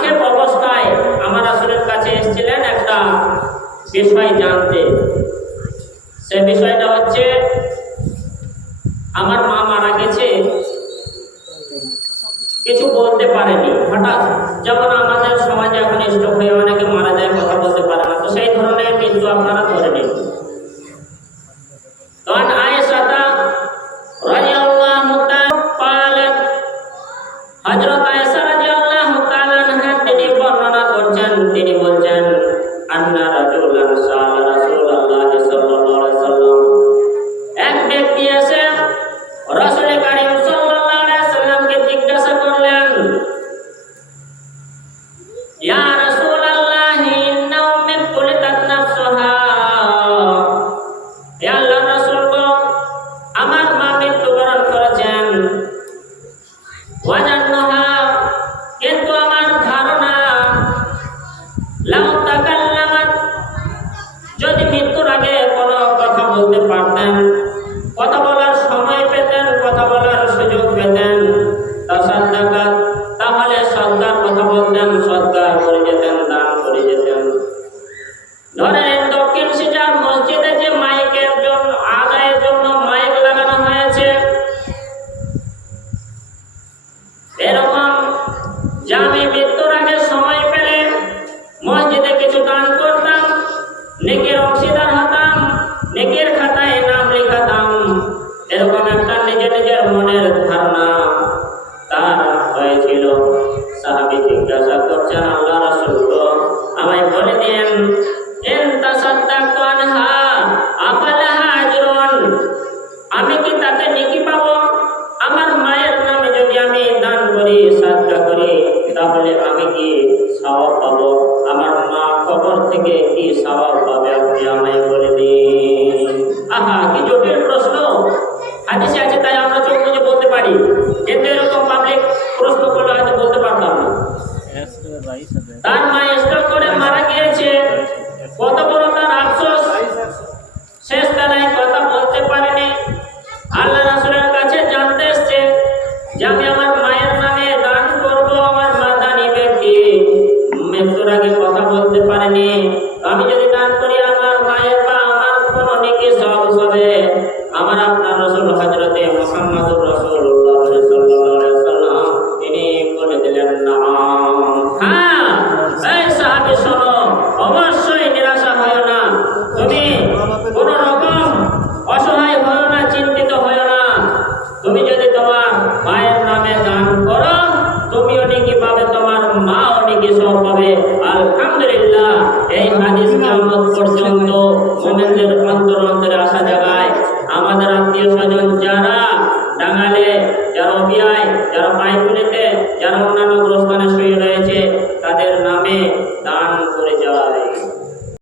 আক্ষেপ অবস্থায় আমার আসলের কাছে এসেছিলেন একটা বিষয় জানতে। সে বিষয়টা হচ্ছে, আমার মা মারা গেছে, কিছু বলতে পারেনি। হঠাৎ যেমন আমাদের সমাজে এখন স্টক হয়ে অনেকে মারা বলতে পারতেন, কথা বলার সময় পেতেন, কথা বলার সুযোগ পেতেন। তাহলে সৎকার কথা বলতেন সৎকার করে যেতেন দান করে যেতেন ধরেন করি সাদকা করি তাহলে আমি কি সওয়াব পাবো? আমার মা কবর থেকে কি সওয়াব পাবে আপনি আমায় বলে দিন। আহা কি জটিল প্রশ্ন। হাদিসে আছে তাই আমরা চোখ বুঝে বলতে পারি। কিন্তু এরকম পাবলিক প্রশ্ন করলে হয়তো বলতে পারতাম না। তার মা স্ট্রোক করে মারা গিয়েছে। কত বড় তার আমার আপনার রসুল হজরতে মোহাম্মদুর রসুল্লাহ তিনি বলে দিলেন না হ্যাঁ নিরাশা হয় না। তুমি কোন অসহায় হয় না, চিন্তিত হয় না। তুমি যদি তোমার মায়ের নামে দান করো তুমি অনেকই পাবে তোমার মা অনেকই সব পাবে। আলহামদুলিল্লাহ, এই হাদিস সামনেতে যারা অন্যান্য গ্রস্থানে শুয়ে